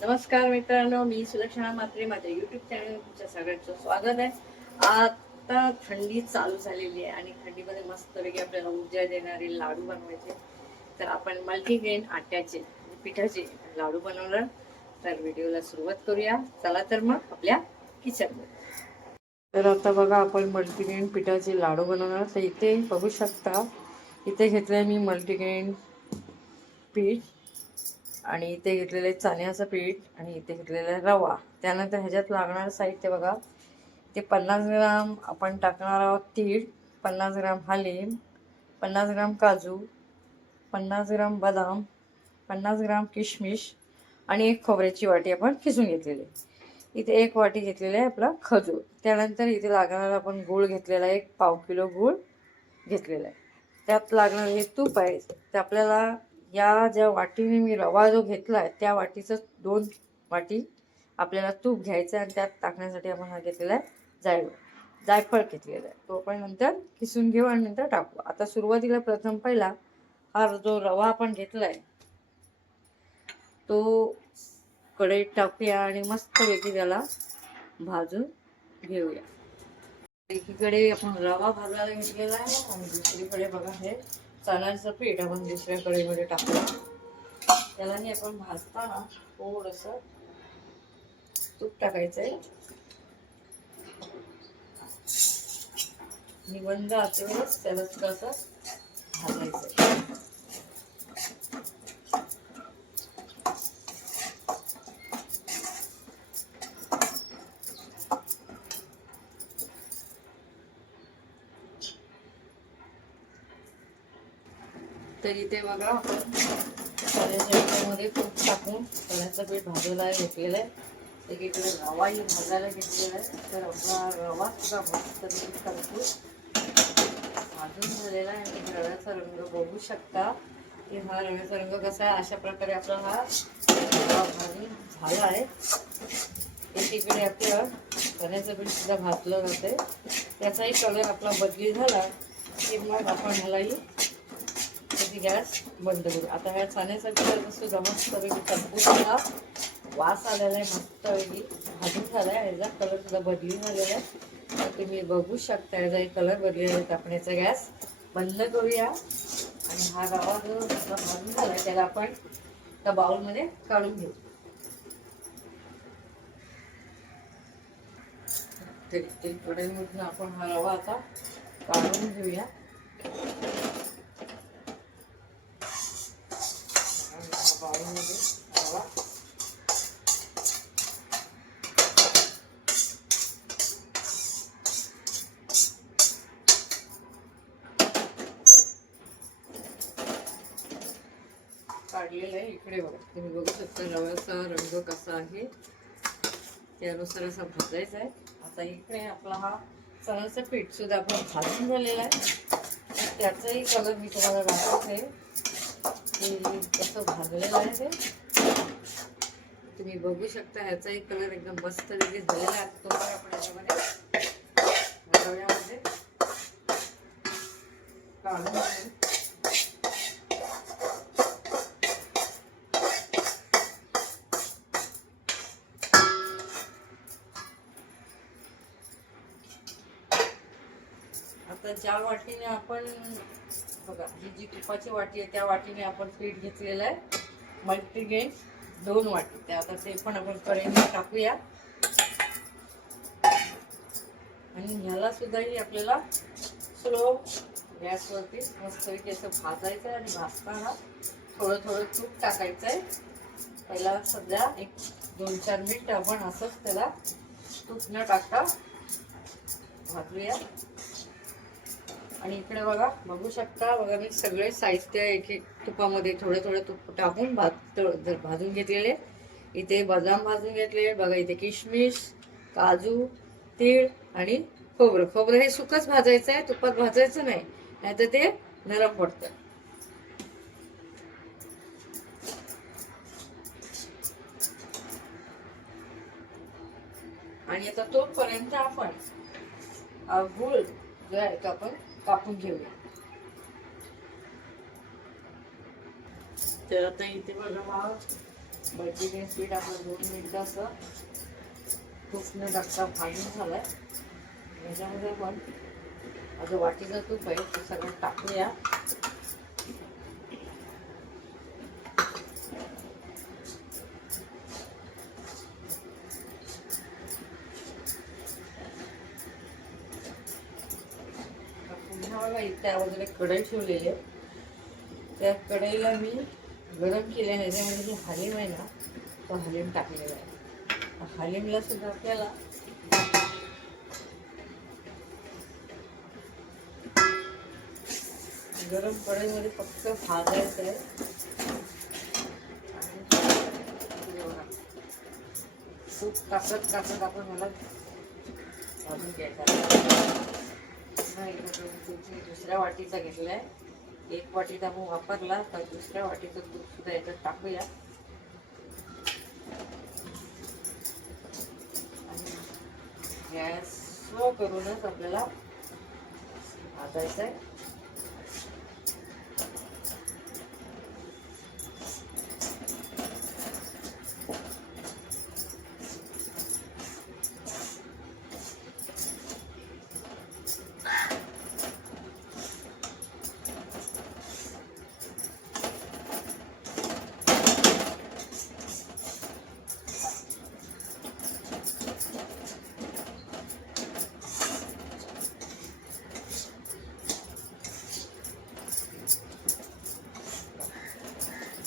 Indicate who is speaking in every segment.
Speaker 1: नमस्कार मित्रांनो मी सुलक्षणा मात्रे माझ्या युट्यूब चॅनल तुमच्या सगळ्यांचं स्वागत आहे. आता थंडी चालू झालेली आहे आणि थंडीमध्ये मस्तपैकी आपल्याला ऊर्जा देणारे लाडू बनवायचे. तर आपण मल्टीग्रेन आट्याचे पिठाचे लाडू बनवणार. तर व्हिडिओला सुरुवात करूया. चला तर मग आपल्या किचनमध्ये तर आता बघा आपण मल्टीग्रेन पिठाचे लाडू बनवणार. तर इथे बघू शकता इथे घेतलं आहे मी मल्टीग्रेन पीठ. आणि इथे घेतलेले चण्याचं पीठ आणि इथे घेतलेलं आहे रवा. त्यानंतर ह्याच्यात लागणारं साहित्य बघा. ते पन्नास ग्राम आपण टाकणार आहोत तीळ पन्नास ग्राम हालीम पन्नास ग्राम काजू पन्नास ग्राम बदाम पन्नास ग्राम किशमिश आणि एक खोबऱ्याची वाटी आपण खिसून घेतलेली आहे. इथे एक वाटी घेतलेली आहे आपला खजूर. त्यानंतर इथे लागणारा आपण गूळ घेतलेला आहे एक पाव किलो गूळ घेतलेला आहे. त्यात लागणारं हे तूप आहे. ते आपल्याला या ज्या वाटीने मी रवा जो घेतला आहे त्या वाटीचं दोन वाटी आपल्याला तूप घ्यायचं आहे आणि त्यात टाकण्यासाठी आपण हा घेतलेला आहे जायफळ. जायफळ घेतलेला आहे. तो आपण नंतर किसून घेऊ आणि नंतर टाकू. आता सुरुवातीला प्रथम पहिला हा जो रवा आपण घेतला आहे तो कढईत टाकूया आणि मस्तपैकी त्याला भाजून घेऊया. एकीकडे आपण रवा भाजायला घेतलेला आहे आणि दुसरीकडे बघा हे चण्याचं पीठ आपण दुसऱ्या कढईमध्ये टाकलं त्याला नाही आपण भाजताना थोडंसं तूप टाकायचं आहे निबंध आचेवरच त्याला थोडंसं भाजायचं तर इथे बघा. आपण चण्याच्या तूप टाकून चण्याचं पीठ भाजायला घेतलेलं आहे. एकीकडे रवाही भाजायला घेतलेला आहे. तर आपला रवा सुद्धा मस्त करतो. भाजून झालेला आहे. आणि रव्याचा रंग बघू शकता. की हा रव्याचा रंग कसा आहे. अशा प्रकारे आपला हा रवा भाजून झाला आहे. एकीकडे आपलं चण्याचं पीठ सुद्धा भाजलं जाते त्याचाही कलर आपला बदली झाला की मग आपण ह्यालाही गॅस बंद करू. आता ह्या चण्यासाठी सुद्धा मस्तपैकी टरबूजचा वास आलेला आहे मस्तपैकी भाजून झाला आहे ह्याचा कलर सुद्धा बदली झालेला आहे. तर तुम्ही बघू शकता याचा कलर बदलेला आहे तापण्याचा गॅस. बंद करूया. आणि हा रवा जो भाजून झाला आहे त्याला आपण त्या बाउलमध्ये काढून घेऊ. ते ते कढईमधून आपण हा रवा आता काढून घेऊया आणि हा बाउलमध्ये रवा काढलेलं आहे इकडे बघा. तुम्ही बघू शकता रव्याचा रंग कसा आहे. त्यानुसार असा भाजायचा आहे. आता इकडे आपला हा चण्याचं पीठ सुद्धा आपण भाजून झालेला आहे. त्याचाही कलर मी तुम्हाला दाखवते. आहे कसं भाजलेलं आहे ते. तुम्ही बघू शकता ह्याचाही कलर एकदम मस्त लगेच झालेला आहे. तो पण आपण याच्यामध्ये रव्यामध्ये काढून आता ज्या वाटीने आपण बघा ही जी तुपाची वाटी आहे त्या वाटीने आपण पीठ घेतलेलं आहे. मल्टीग्रेन दोन वाटी. त्या आता ते पण आपण कढईमध्ये टाकूया. आणि ह्याला सुद्धाही आपल्याला स्लो गॅसवरती मस्तपैकी असं भाजायचं आहे आणि भाजताना थोडं थोडं तूप टाकायचं आहे पहिला सध्या एक दोन चार मिनिट आपण असंच त्याला तूप न टाकता भाजूया. आणि इकडे बघा बघू शकता बघा मी सगळे साहित्य एक एक तुपामध्ये थोडं थोडं तूप टाकून भात भाजून घेतलेले. इथे बदाम भाजून घेतले. बघा इथे किशमिश काजू तीळ आणि खोबरं. खोबरं हे सुकच भाजायचं आहे तुपात भाजायचं नाही. नाहीतर ते नरम पडतं. आणि आता तोपर्यंत आपण गुळ जो आहे तो आपण कापून घेऊया. तर आता इथे बघा भाव पीठ आपलं दोन मिनटं असं तूप डक्का टाकता झालाय. याच्यामध्ये पण आता वाटीचं तूप आहे ते सगळं टाकूया. पुन्हा त्या कढई ठेवलेली आहे. त्या कढईला मी गरम केल्या त्यामध्ये जो हालीम आहे ना तो हलीम टाकलेला आहे. हालीमला सुद्धा आपल्याला गरम कढईमध्ये फक्त भाजायचं आहे. आणि तूप टाकत टाकत आपण मला भाजून घ्यायचा पुन्हा इकडे दुसऱ्या वाटीचा घेतलाय. एक वाटीचा आपण वापरला तर दुसऱ्या वाटीचं दूधसुद्धा सुद्धा याच्यात टाकूया. गॅस स्लो करूनच आपल्याला भाजायचं आहे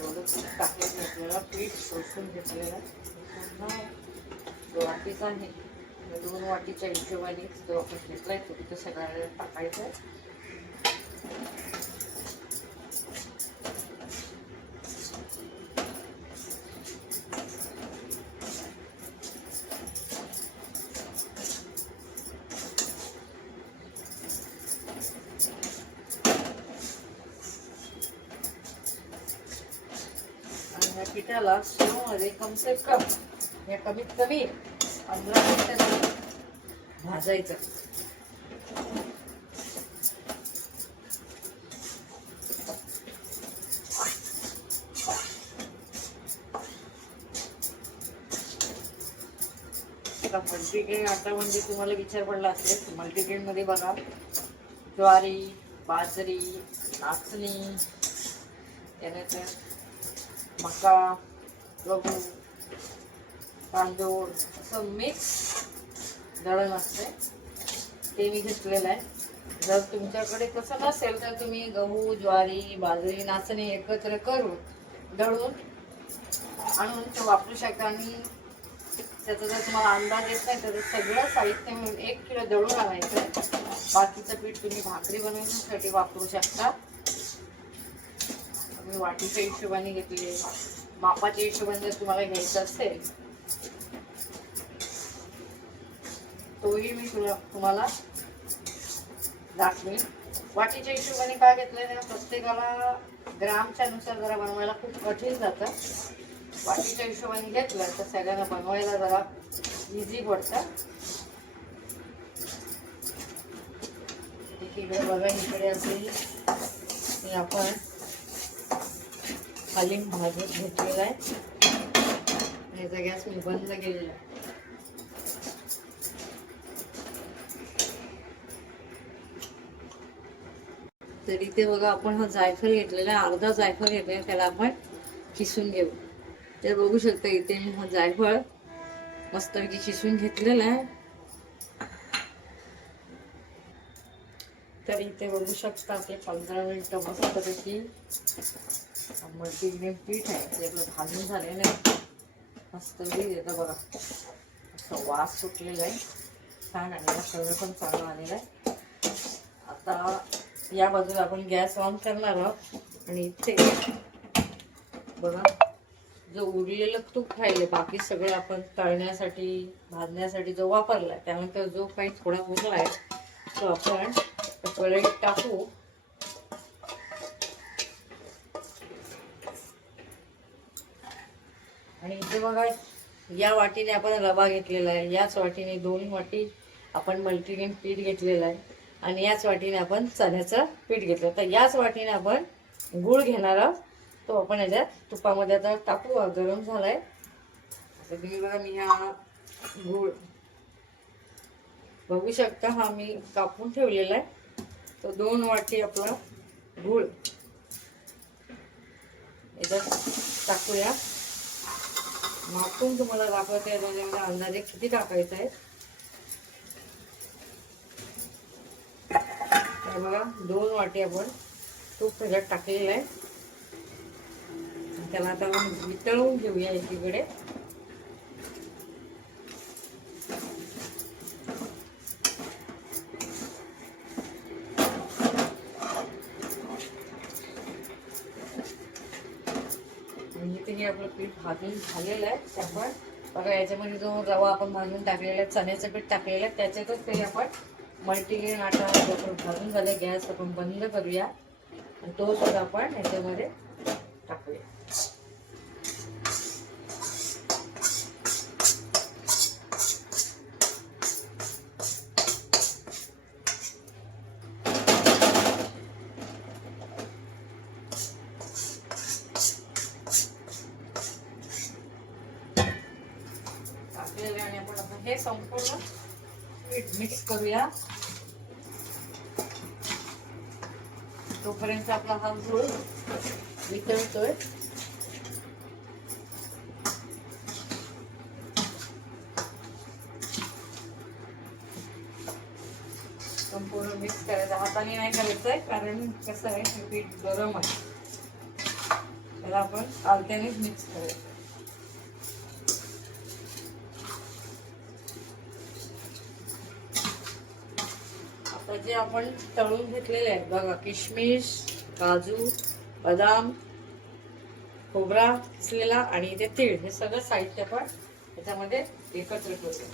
Speaker 1: एवढं पीठ टाकायचं आपल्याला पीठ सोसून घेतलेलं आहे. पुन्हा जो वाटीचा आहे दोन वाटीच्या हिशोबाने जो आपण घेतलाय तो तिथं सगळ्या टाकायचा स्लोमध्ये कप हे कमीत कमी पंधरा मिनिटं भाजायचं. आता मल्टीग्रेन आता म्हणजे तुम्हाला विचार पडला असेल मल्टीग्रेन मध्ये बघा. ज्वारी बाजरी नाचणी त्यानंतर मका गहू तांदूळ असं मिक्स दळण असते ते मी घेतलेलं आहे. जर तुमच्याकडे तसं नसेल तर तुम्ही गहू ज्वारी बाजरी नाचणी एकत्र करून दळून आणून ते वापरू शकता. आणि त्याचा जर तुम्हाला अंदाज येत नाही तर सगळं साहित्य मिळून एक किलो दळून आणायचं बाकीचं पीठ तुम्ही भाकरी बनवण्यासाठी वापरू शकता. मी वाटीच्या हिशोबाने घेतली मापाच्या हिशोबाने जर तुम्हाला घ्यायचं असेल तोही मी तुला तुम्हाला दाखवेन. वाटीच्या हिशोबाने काय घेतलंय ना प्रत्येकाला ग्रामच्या नुसार जरा बनवायला खूप कठीण जातं. वाटीच्या हिशोबाने घेतलं तर सगळ्यांना बनवायला जरा इझी पडतं. इकडे बघा इकडे असेल हे आपण खाली भाजून घेतलेला आहे. आणि याचा गॅस मी बंद केलेला आहे. तर इथे बघा आपण हा जायफळ घेतलेला आहे अर्धा जायफळ घेतलेला त्याला आपण किसून घेऊ. तर बघू शकता इथे मी हा जायफळ मस्तपैकी किसून घेतलेला आहे. तर इथे बघू शकता ते पंधरा मिनटं मस्तपैकी मल्टीग्रेन पीठ आहे ते आपलं भाजून झालेलं आहे. मस्तपैकी येतं बघा असं वास सुटलेला आहे. छान आणि कलर पण चांगला आलेला आहे. आता या बाजूला आपण गॅस ऑन करणार आहोत. आणि इथे बघा जो उरलेलं तूप राहिले बाकी सगळं आपण तळण्यासाठी भाजण्यासाठी जो वापरला त्यानंतर जो काही थोडा उरला आहे तो आपण त्या टाकू. आणि इथे बघा या वाटीने आपण रवा घेतलेला आहे. याच वाटीने दोन वाटी आपण मल्टीग्रेन पीठ घेतलेलं आहे. आणि याच वाटीने आपण चण्याचं पीठ घेतलं. तर याच वाटीने आपण गूळ घेणार आहोत. तो आपण याच्यात तुपामध्ये आता टाकू. गरम झालाय. आता तुम्ही बघा मी हा गूळ बघू शकता. हा मी कापून ठेवलेला आहे. तो दोन वाटी आपला गूळ याच्यात टाकूया. मापून तुम्हाला दाखवते. म्हणजे मला अंदाजे किती टाकायचं आहे. तर बघा दोन वाटी आपण तूप त्याच्यात टाकलेलं आहे. त्याला आता वितळवून घेऊया एकीकडे. म्हणजे ते हे आपलं पीठ भाजून झालेलं आहे. ते आपण बघा याच्यामध्ये जो रवा आपण भाजून टाकलेला आहे चण्याचं पीठ टाकलेलं आहे त्याच्यातच ते आपण मल्टीग्रेन आटा आपण भाजून झाले गॅस आपण बंद करूया. आणि तो सुद्धा आपण याच्यामध्ये टाकूया. टाकलेलं आणि आपण हे संपूर्ण पीठ मिक्स करूया. तोपर्यंत आपला हा गूळ वितळतोय. संपूर्ण मिक्स करायचं. हाताने नाही करायचंय कारण कसं आहे पीठ गरम आहे. त्याला आपण आलत्यानेच मिक्स करायचं आता जे आपण तळून घेतलेले आहेत बघा किशमिश काजू बदाम खोबरा किसलेला आणि इथे तीळ. हे सगळं साहित्य आपण त्याच्यामध्ये एकत्र करूया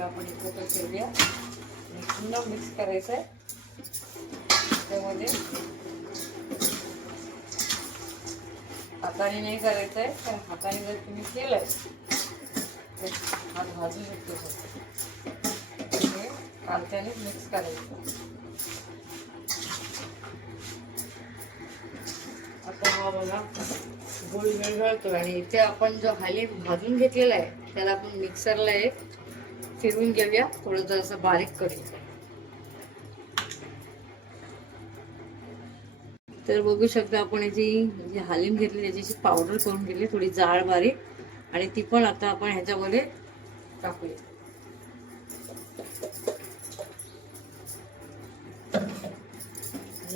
Speaker 1: आपण एकत्र करूया. पुन्हा मिक्स करायचं आहे त्यामध्ये हाताने नाही करायचं आहे कारण हाताने जर तुम्ही केलंय तर हात भाजू शकतो हे कालच्याने मिक्स करायचं. आता हा बघा गुळ विरघळतो आणि इथे आपण जो हाली भाजून घेतलेला आहे त्याला आपण मिक्सरला एक फिरवून घेऊया थोडं असं बारीक करूया तर बघू शकता आपण याची जी हालीम घेतली त्याची पावडर करून घेतली थोडी जाळ बारीक. आणि ती पण आता आपण ह्याच्यामध्ये टाकूया.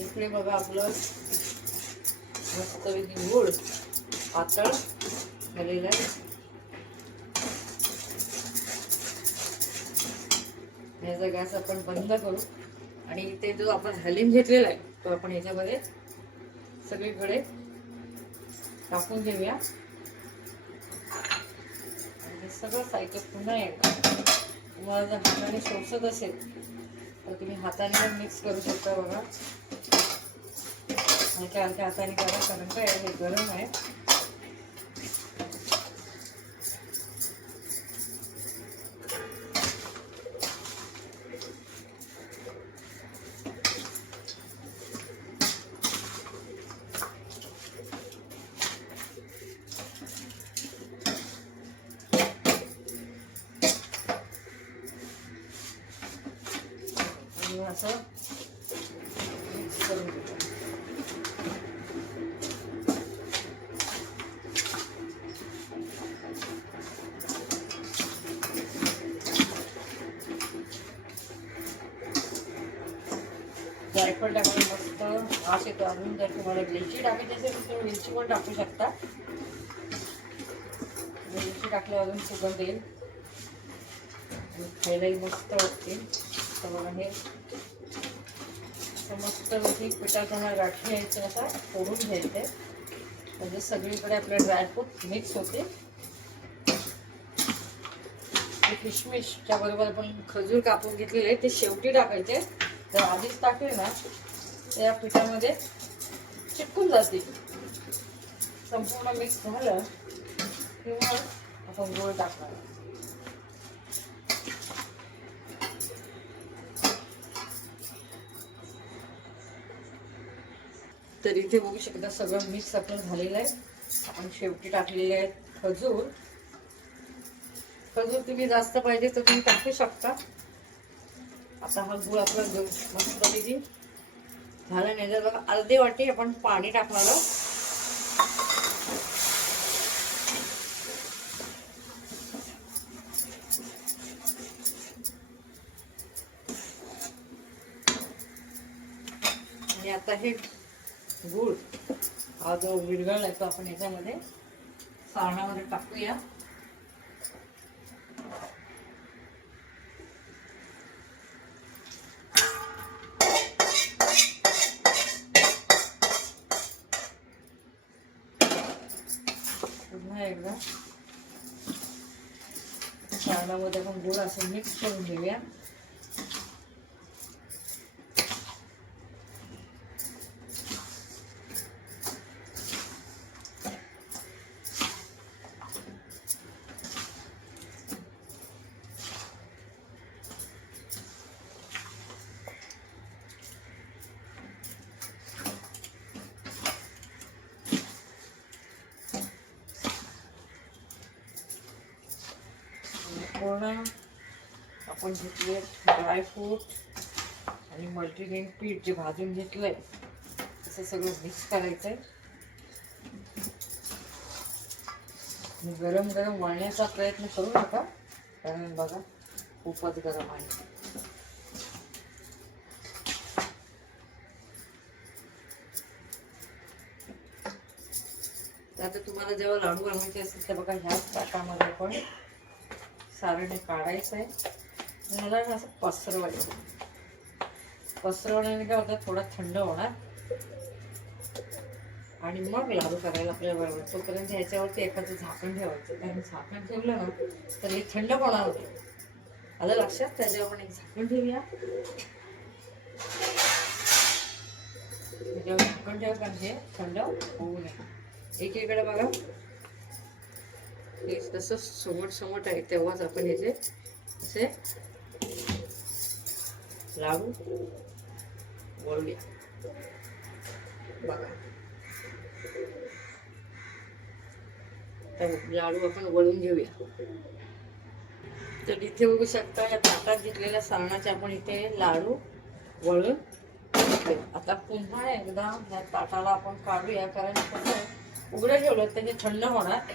Speaker 1: इकडे बघा आपलं मस्त गुळ पातळ झालेलं आहे. ह्याचा गॅस आपण बंद करू. आणि इथे जो आपण हलीम घेतलेला आहे तो आपण ह्याच्यामध्ये सगळीकडे टाकून घेऊया. आणि हे सगळं साहित्य पुन्हा येतं तुम्हाला जर हाताने शोषत असेल तर तुम्ही हाताने पण मिक्स करू शकता बघा. हलक्या हलक्या हाताने करा कारण काय हे गरम आहे. आणि असं मिक्स करून घेऊ जायफळ टाकून मस्त वास येतो अजून जर तुम्हाला वेलची टाकायची असेल तर तुम्ही वेलची पण टाकू शकता वेलची टाकल्यावर अजून सुगंध येईल आणि खायलाही मस्त वाटते तर बघा हे असं मस्त पैकी म्हणजे पिठात गाठी घ्यायचे असा फोडून घ्यायचे. म्हणजे सगळीकडे आपले ड्रायफ्रूट मिक्स होते. किशमिशच्या बरोबर आपण खजूर कापून घेतलेले ते शेवटी टाकायचे. जर आधीच टाकले ना तर या पिठामध्ये चिटकून जातील. संपूर्ण मिक्स झालं किंवा आपण गोळ टाकणार. तर इथे बघू शकता सगळं मिक्स आपलं झालेलं आहे. आपण शेवटी टाकलेले आहेत खजूर. खजूर तुम्ही जास्त पाहिजे तर तुम्ही टाकू शकता. आता हा गुळ आपला ग- मस्तपैकी झाला नाही तर बघा अर्धे वाटी आपण पाणी टाकणार आहोत. आणि आता हे गुळ विरघळला तो आपण याच्यामध्ये. सारणामध्ये टाकूया. पुन्हा एकदा. सारणामध्ये आपण गोड असं मिक्स करून घेऊया. पूर्ण. आपण घेतले ड्रायफ्रूट आणि मल्टीग्रेन पीठ जे भाजून घेतलंय तसं सगळं मिक्स करायचंय. आहे गरम गरम वळण्याचा प्रयत्न करू नका कारण बघा खूपच गरम आहे. आता तुम्हाला जेव्हा लाडू बनवायचे असतील तर बघा ह्याच ताटामध्ये आपण सारण काढायचं आहे. मला असं पसरवायचं पसरवण्याने काय होतं थोडा थंड होणार. आणि मग लाडू करायला आपल्याला बरोबर तोपर्यंत ह्याच्यावरती एखादं झाकण ठेवायचं. कारण झाकण ठेवलं ना तर हे थंड होणार होते आलं लक्षात? त्याच्यावर आपण एक झाकण ठेवूया. झाकण ठेव कारण हे थंड होऊ नये. एकीकडे बघा. हे तसं समोर समोर आहे तेव्हाच आपण ह्याचे असे लाडू वळूया. बघा. तर लाडू आपण वळून घेऊया. तर इथे बघू शकता या ताटात घेतलेल्या सारणाचे आपण इथे लाडू वळून आता पुन्हा एकदा या ताटाला आपण काढूया कारण कसं उघडं ठेवलं त्याने थंड होणार.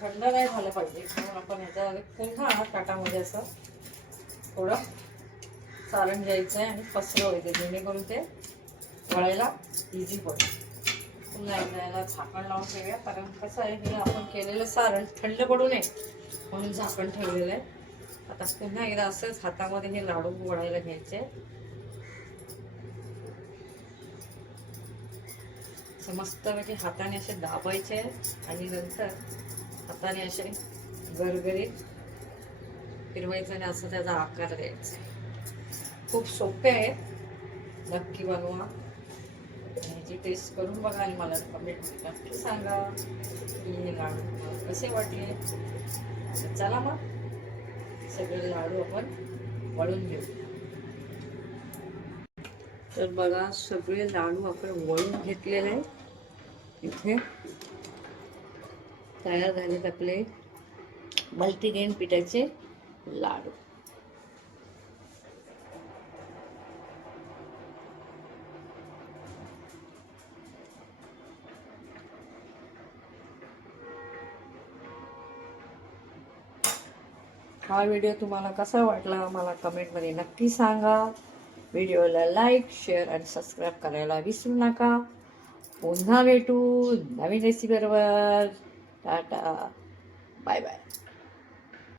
Speaker 1: थंड नाही झालं पाहिजे म्हणून आपण याच्या पुन्हा ताटामध्ये असं. थोडं सारण द्यायचं आहे आणि पसरवायचं जेणेकरून ते वळायला इझी पडेल. पुन्हा एकदा याला झाकण लावून ठेवूया कारण कसं आहे हे आपण केलेलं सारण थंड पडू नये म्हणून झाकण ठेवलेलं आहे. आता पुन्हा एकदा असंच हातामध्ये हे लाडू वळायला घ्यायचे. असं मस्तपैकी हाताने असे दाबायचे आणि नंतर हाताने असे गरगरीत फिरवायचं आणि असं त्याचा आकार द्यायचा. खूप सोपे आहे. नक्की बनवा. ह्याची टेस्ट करून बघा आणि मला कमेंट नक्की सांगा की हे लाडू कसे वाटले. चला मग. सगळे लाडू आपण वळून घेऊ तर बघा सगळे लाडू आपण वळून घेतलेले आहे इथे. तयार झालेत आपले मल्टीग्रेन पिठाचे लाडू. हा व्हिडिओ तुम्हाला कसा वाटला मला कमेंटमध्ये नक्की सांगा. व्हिडिओला लाईक शेअर आणि सबस्क्राईब करायला विसरू नका. पुन्हा भेटू नवीन रेसिपी Tata. Bye bye.